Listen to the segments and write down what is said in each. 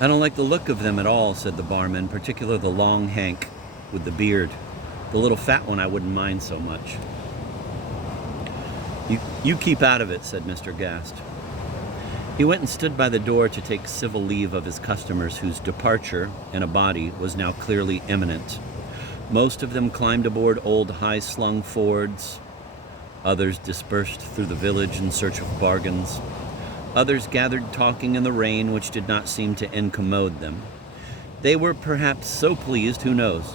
I don't like the look of them at all, said the barman, particularly the long Hank with the beard. The little fat one I wouldn't mind so much. You keep out of it, said Mr. Gast. He went and stood by the door to take civil leave of his customers whose departure, in a body, was now clearly imminent. Most of them climbed aboard old high-slung Fords. Others dispersed through the village in search of bargains. Others gathered talking in the rain, which did not seem to incommode them. They were perhaps so pleased, who knows,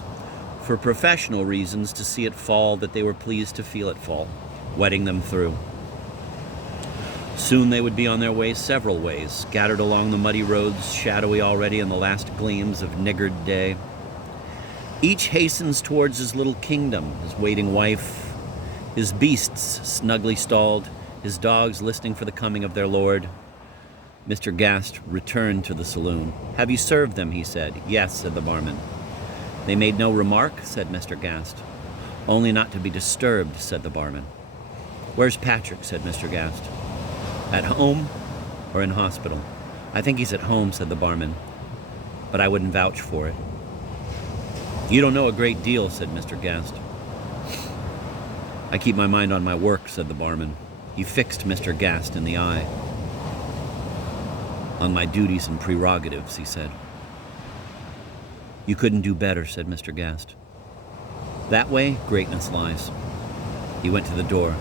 for professional reasons, to see it fall that they were pleased to feel it fall, wetting them through. Soon they would be on their way several ways, scattered along the muddy roads, shadowy already in the last gleams of niggard day. Each hastens towards his little kingdom, his waiting wife, his beasts snugly stalled, his dogs listening for the coming of their lord. Mr. Gast returned to the saloon. Have you served them, he said. Yes, said the barman. They made no remark, said Mr. Gast. Only not to be disturbed, said the barman. Where's Patrick, said Mr. Gast. At home or in hospital? I think he's at home, said the barman, but I wouldn't vouch for it. You don't know a great deal, said Mr. Gast. I keep my mind on my work, said the barman. He fixed Mr. Gast in the eye. On my duties and prerogatives, he said. You couldn't do better, said Mr. Gast. That way, greatness lies. He went to the door.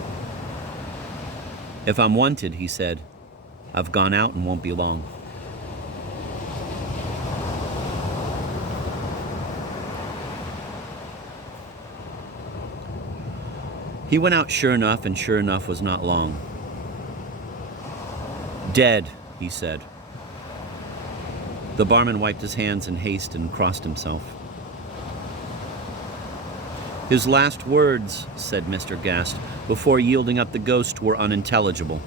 If I'm wanted, he said, I've gone out and won't be long. He went out sure enough, and sure enough was not long. Dead, he said. The barman wiped his hands in haste and crossed himself. His last words, said Mr. Gast, before yielding up the ghost, were unintelligible.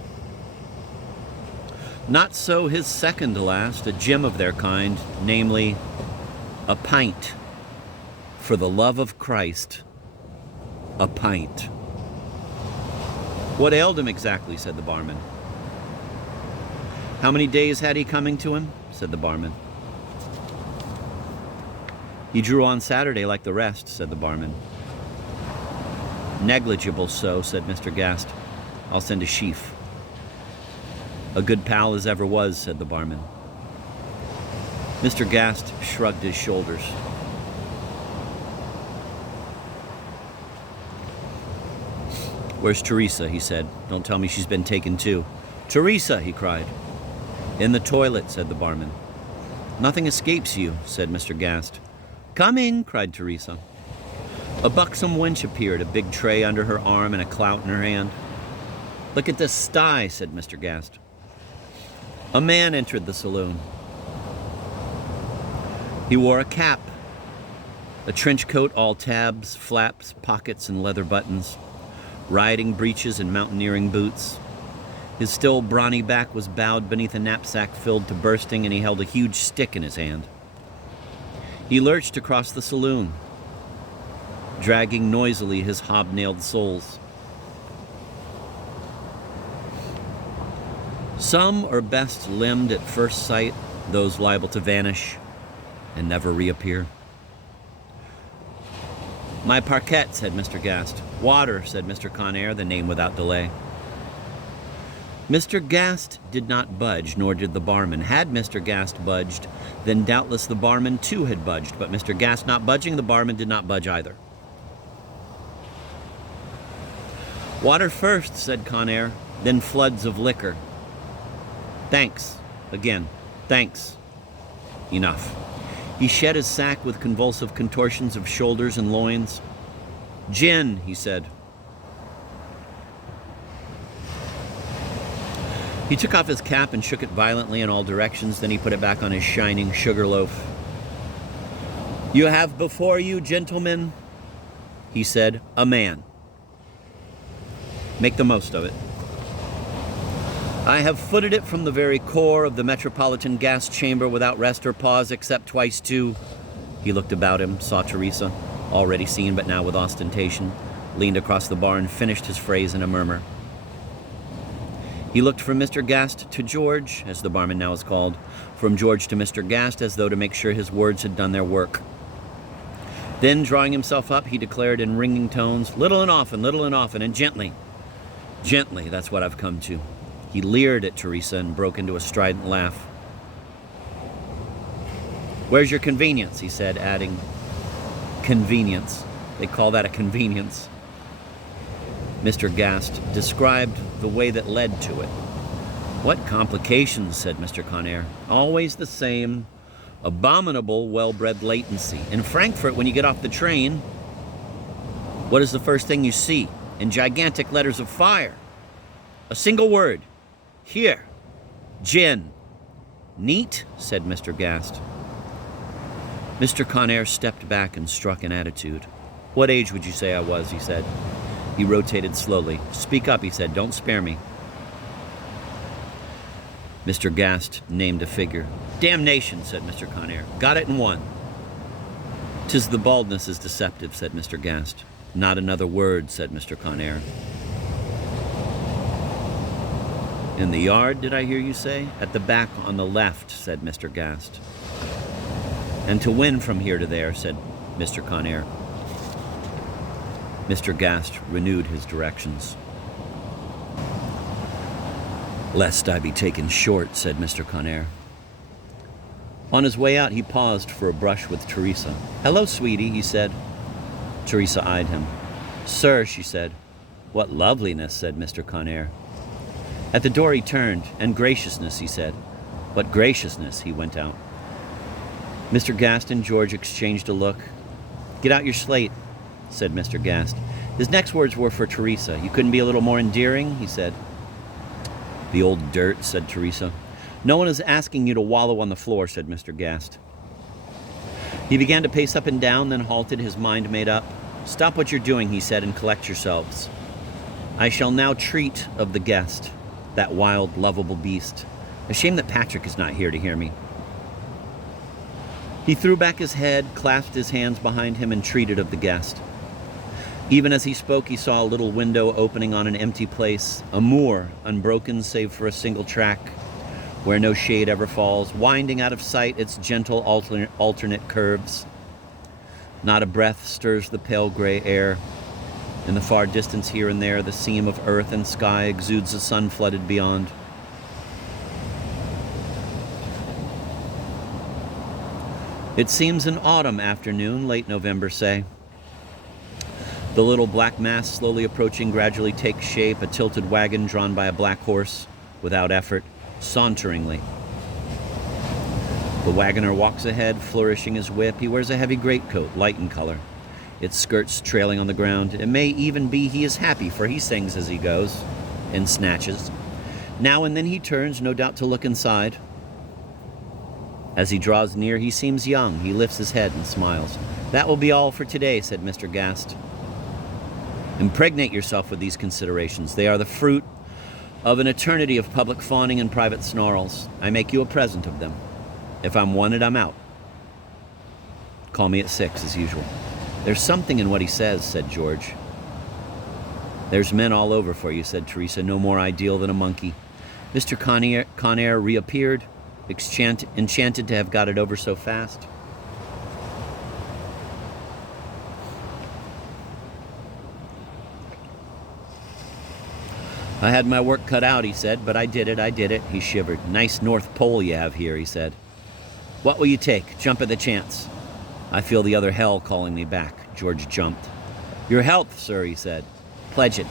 Not so his second to last, a gem of their kind, namely, a pint. For the love of Christ, a pint. What ailed him exactly, said the barman. How many days had he coming to him, said the barman. He drew on Saturday like the rest, said the barman. Negligible so, said Mr. Gast. I'll send a sheaf. A good pal as ever was, said the barman. Mr. Gast shrugged his shoulders. Where's Teresa, he said. Don't tell me she's been taken too. Teresa, he cried. In the toilet, said the barman. Nothing escapes you, said Mr. Gast. Coming, cried Teresa. A buxom wench appeared, a big tray under her arm and a clout in her hand. Look at this sty, said Mr. Gast. A man entered the saloon. He wore a cap, a trench coat, all tabs, flaps, pockets, and leather buttons, riding breeches and mountaineering boots. His still brawny back was bowed beneath a knapsack filled to bursting, and he held a huge stick in his hand. He lurched across the saloon, dragging noisily his hobnailed soles. Some are best limbed at first sight, those liable to vanish and never reappear. My parquet, said Mr. Gast. Water, said Mr. Camier, the name without delay. Mr. Gast did not budge, nor did the barman. Had Mr. Gast budged, then doubtless the barman too had budged, but Mr. Gast not budging, the barman did not budge either. Water first, said Camier, then floods of liquor. Thanks. Again, thanks. Enough. He shed his sack with convulsive contortions of shoulders and loins. Gin, he said. He took off his cap and shook it violently in all directions. Then he put it back on his shining sugar loaf. You have before you, gentlemen, he said, a man. Make the most of it. I have footed it from the very core of the metropolitan gas chamber without rest or pause, except twice to... He looked about him, saw Teresa, already seen but now with ostentation, leaned across the bar and finished his phrase in a murmur. He looked from Mr. Gast to George, as the barman now is called, from George to Mr. Gast, as though to make sure his words had done their work. Then, drawing himself up, he declared in ringing tones, little and often, and gently. Gently, that's what I've come to. He leered at Teresa and broke into a strident laugh. Where's your convenience, he said, adding, convenience. They call that a convenience. Mr. Gast described the way that led to it. What complications, said Mr. Conair. Always the same abominable, well-bred latency. In Frankfurt, when you get off the train, what is the first thing you see? In gigantic letters of fire. A single word. Here. Gin. Neat, said Mr. Gast. Mr. Conair stepped back and struck an attitude. What age would you say I was, he said. He rotated slowly. Speak up, he said. Don't spare me. Mr. Gast named a figure. Damnation, said Mr. Conair. Got it in one. 'Tis the baldness is deceptive, said Mr. Gast. Not another word, said Mr. Conair. In the yard, did I hear you say? At the back on the left, said Mr. Gast. And to win from here to there, said Mr. Conair. Mr. Gast renewed his directions. Lest I be taken short, said Mr. Conair. On his way out, he paused for a brush with Teresa. Hello, sweetie, he said. Teresa eyed him. Sir, she said. What loveliness, said Mr. Conair. At the door he turned, and graciousness, he said. What graciousness, he went out. Mr. Gast and George exchanged a look. Get out your slate, said Mr. Gast. His next words were for Teresa. You couldn't be a little more endearing, he said. The old dirt, said Teresa. No one is asking you to wallow on the floor, said Mr. Gast. He began to pace up and down, then halted, his mind made up. Stop what you're doing, he said, and collect yourselves. I shall now treat of the guest, that wild, lovable beast. A shame that Patrick is not here to hear me. He threw back his head, clasped his hands behind him, and treated of the guest. Even as he spoke, he saw a little window opening on an empty place, a moor, unbroken save for a single track, where no shade ever falls, winding out of sight its gentle alternate curves. Not a breath stirs the pale gray air. In the far distance here and there, the seam of earth and sky exudes the sun-flooded beyond. It seems an autumn afternoon, late November, say. The little black mass slowly approaching gradually takes shape, a tilted wagon drawn by a black horse, without effort, saunteringly. The wagoner walks ahead, flourishing his whip. He wears a heavy greatcoat, light in color, its skirts trailing on the ground. It may even be he is happy, for he sings as he goes, in snatches. Now and then he turns, no doubt to look inside. As he draws near, he seems young. He lifts his head and smiles. That will be all for today, said Mr. Gast. Impregnate yourself with these considerations. They are the fruit of an eternity of public fawning and private snarls. I make you a present of them. If I'm wanted, I'm out. Call me at 6, as usual. There's something in what he says, said George. There's men all over for you, said Teresa, no more ideal than a monkey. Mr. Conair reappeared, enchanted to have got it over so fast. I had my work cut out, he said, but I did it. He shivered. Nice North Pole you have here, he said. What will you take? Jump at the chance. I feel the other hell calling me back. George jumped. Your health, sir, he said. Pledge it,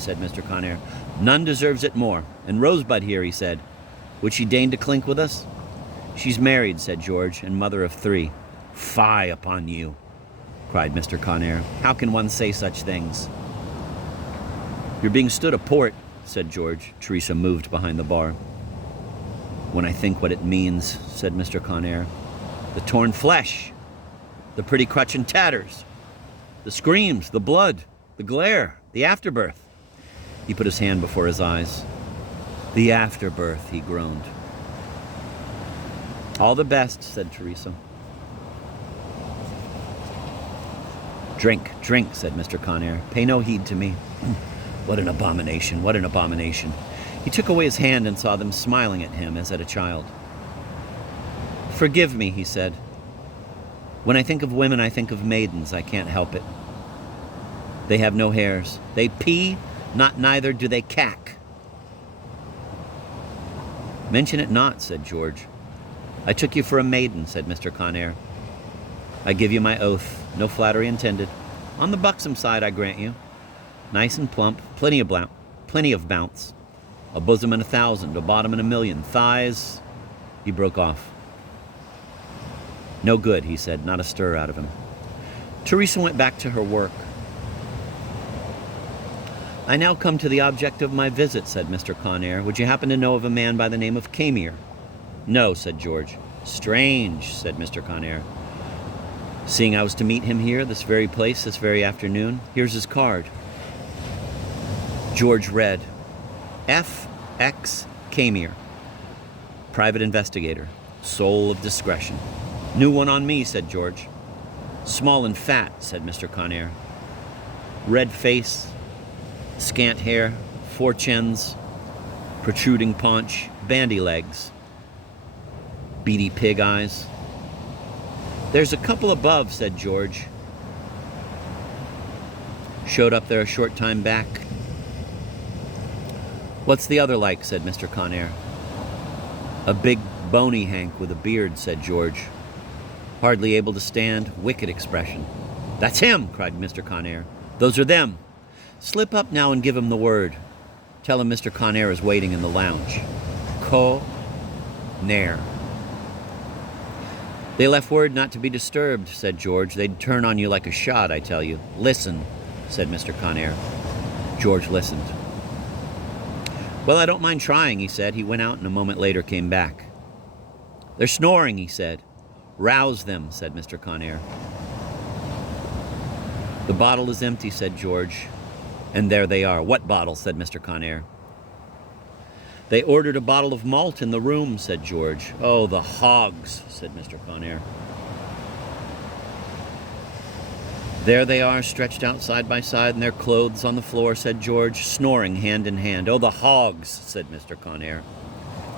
said Mr. Conair. None deserves it more. And Rosebud here, he said. Would she deign to clink with us? She's married, said George, and mother of 3. Fie upon you, cried Mr. Conair. How can one say such things? You're being stood a port, said George. Teresa moved behind the bar. When I think what it means, said Mr. Conair. The torn flesh, the pretty crutch and tatters, the screams, the blood, the glare, the afterbirth. He put his hand before his eyes. The afterbirth, he groaned. All the best, said Teresa. Drink, said Mr. Conair. Pay no heed to me. What an abomination, what an abomination. He took away his hand and saw them smiling at him as at a child. "Forgive me," he said. "When I think of women, I think of maidens. I can't help it. They have no hairs. They pee, not neither do they cack." "Mention it not," said George. "I took you for a maiden," said Mr. Camier. "I give you my oath, no flattery intended. On the buxom side, I grant you. Nice and plump, plenty of bounce. A bosom in 1,000, a bottom in 1,000,000, thighs..." He broke off. "No good," he said, not a stir out of him. Teresa went back to her work. "I now come to the object of my visit," said Mr. Camier. "Would you happen to know of a man by the name of Camier?" "No," said George. "Strange," said Mr. Camier. "Seeing I was to meet him here, this very place, this very afternoon. Here's his card." George read, "F. X. Camier, private investigator, soul of discretion." "New one on me," said George. "Small and fat," said Mr. Camier. "Red face, scant hair, 4 chins, protruding paunch, bandy legs, beady pig eyes." "There's a couple above," said George. "Showed up there a short time back." "What's the other like?" said Mr. Camier. "A big, bony Hank with a beard," said George. "Hardly able to stand, wicked expression." "That's him!" cried Mr. Camier. "Those are them. Slip up now and give him the word. Tell him Mr. Camier is waiting in the lounge. Co-nair." "They left word not to be disturbed," said George. "They'd turn on you like a shot, I tell you." "Listen," said Mr. Camier. George listened. "Well, I don't mind trying," he said. He went out and a moment later came back. "They're snoring," he said. "Rouse them," said Mr. Camier. "The bottle is empty," said George. "And there they are." "What bottle?" said Mr. Camier. "They ordered a bottle of malt in the room," said George. "Oh, the hogs," said Mr. Camier. "There they are, stretched out side by side in their clothes on the floor," said George, "snoring hand in hand." "Oh, the hogs," said Mr. Camier.